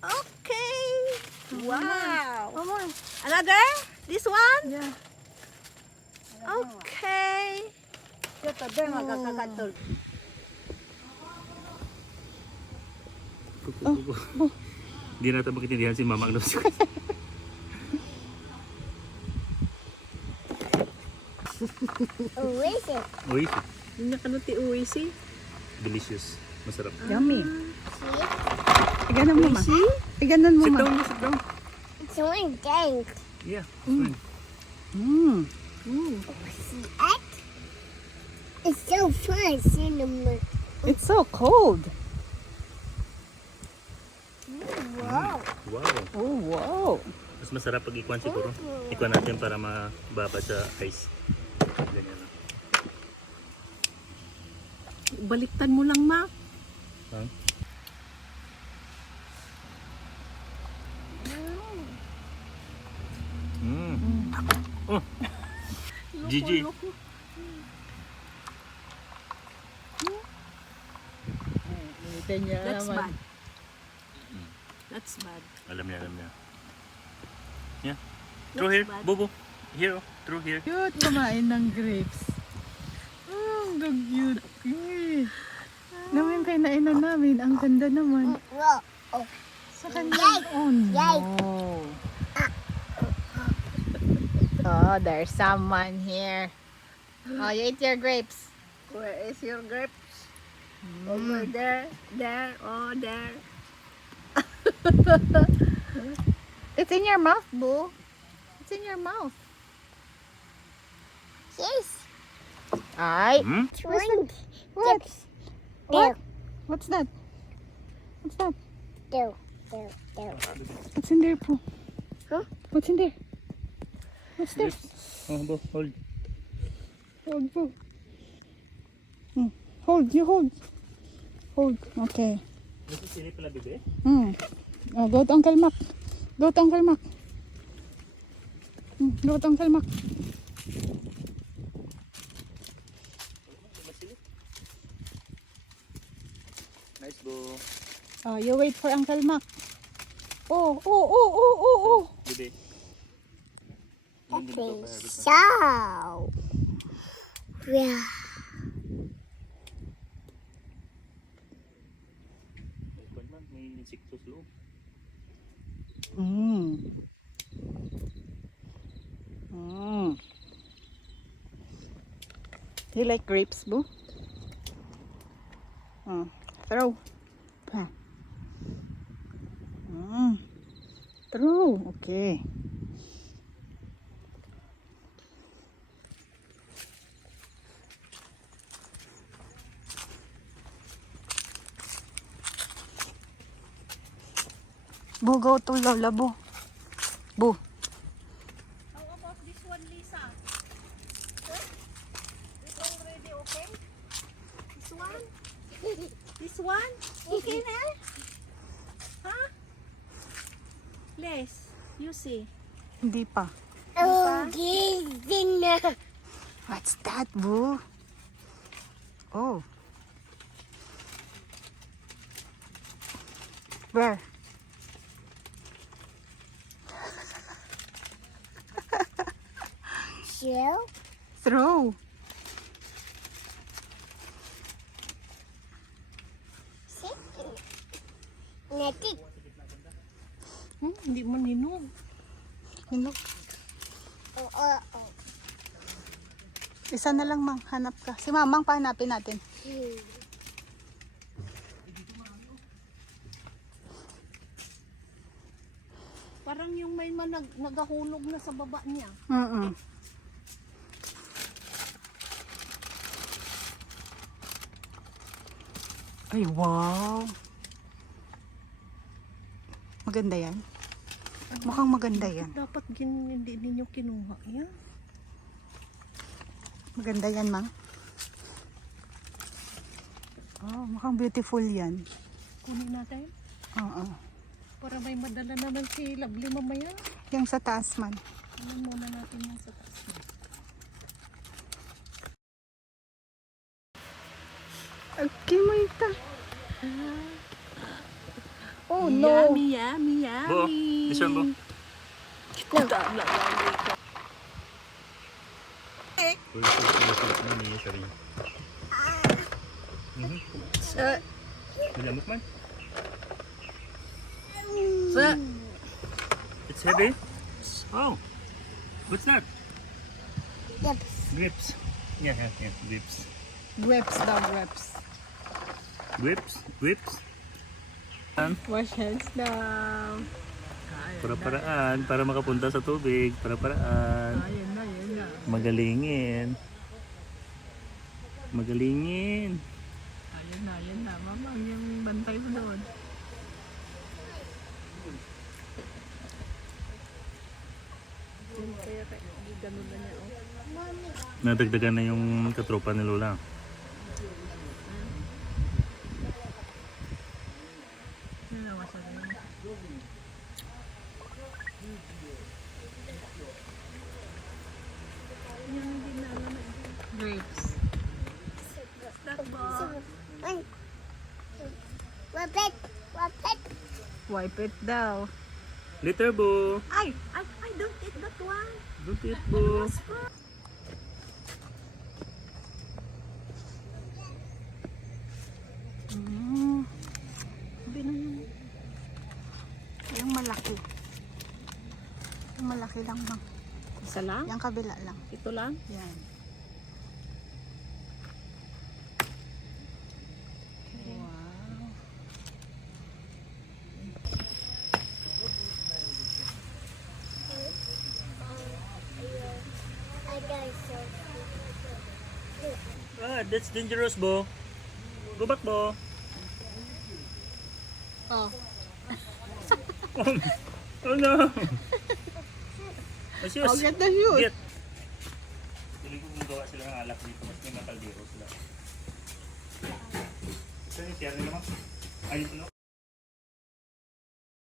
Okay. Wow. Come on. Another? This one? Yeah. Okay. Ito din magkakatol. Hindi natin makitindihan si Mama Agnos. Oh, is it? Uy, Hindi ka nuti uwi si. delicious. Masarap. Yummy. See? Iganan mo, ma. Iganan mo, Sit ma. down, sit down. It's only dank. Yeah, fine. Mm. See it? It's so fun, cinnamon. It's so cold. Wow. Wow. Oh, wow. Mas masarap pag ikuan siguro. Ikuan natin para mababa sa ice. Ganyan lang. Baliktad mo lang, ma. Huh? Mm. Oh. Gigi. That's bad. That's bad. Alam niya. Yeah. Through here, bad. Bobo. Here, oh. Through here. Cute kumain ng grapes. Oh, ang cute. Namin kinainan namin. Ang ganda naman. Whoa. Oh. Sa kanya. Oh, no. Oh, there's someone here. Oh, you eat your grapes. Where is your grapes? Over there, there, oh there. It's in your mouth, Boo. It's in your mouth. Yes. Ay. Hmm? Drink. What? There. What's that? What's that? There. There. There. What's in there, Boo? Huh? What's in there? What's there? Oh, Bo, hold. Hold, Boo. Hold, you hold. Hold. Okay. This is sili pala, bebe. Oh, go to Uncle Mac. Go to Uncle Mac. Go to Uncle Mac. Nice, Bo. Oh, you wait for Uncle Mac. Oh. Bebe. Okay. So. Yeah. Ikuan man, may insekto sa loob. You like grapes, Boo? Throw. Pa. Throw. Okay. Boo, go to Lola, Boo. Boo. How about this one, Lisa? Huh? This already okay? This one? This one? Okay na? Huh? Les, you see. Hindi pa. Okay. Dinner. What's that, Boo? Oh. Where? Shell. Throw. Natik. Hindi man hinog. Hinog. Oh. Isa na lang, Mang. Hanap ka. Si Mamang pahanapin natin. Parang yung may nagahulog na sa baba niya. Ay, wow. Maganda yan. Mukhang maganda yan. Dapat hindi ninyo kinuha yan. Maganda yan, Mang. Oh, mukhang beautiful yan. Kunin natin. Oo. Para may madala naman si Lovely mamaya. Yung sa taas, man. Ano muna natin yung sa taas niya. Okay, Moita. Oh no. Yummy, yummy, Bo, yummy. this one, Bo. Pulso ni Shari. Malamok man. It's heavy. Oh, what's that? Yep. Grips. Yeah, grips. Grips daw, grips. Grips. Wash hands daw. Para-paraan, para makapunta sa tubig. Para-paraan. Ayun na, yun na. Magalingin. Ayun na. Mamang yung bantay mo doon. Nadagdagan na yung katropa ni Lola. Grapes. Wapit. Wapit. Wipe it daw. Later, Bo. I don't eat that one. Don't eat, Bo. Yung malaki. Yung malaki lang bang. Isa lang? Yung kabila lang. Ito lang? Yan. Wow. That's dangerous, Bo. Go back, Bo. Oh. Oh no. Mas Oh, get the shoot. Get. Piling ko gagawa sila ng alak dito. Mas may makaldero sila. Ito yung tiyari naman. Ayun, no?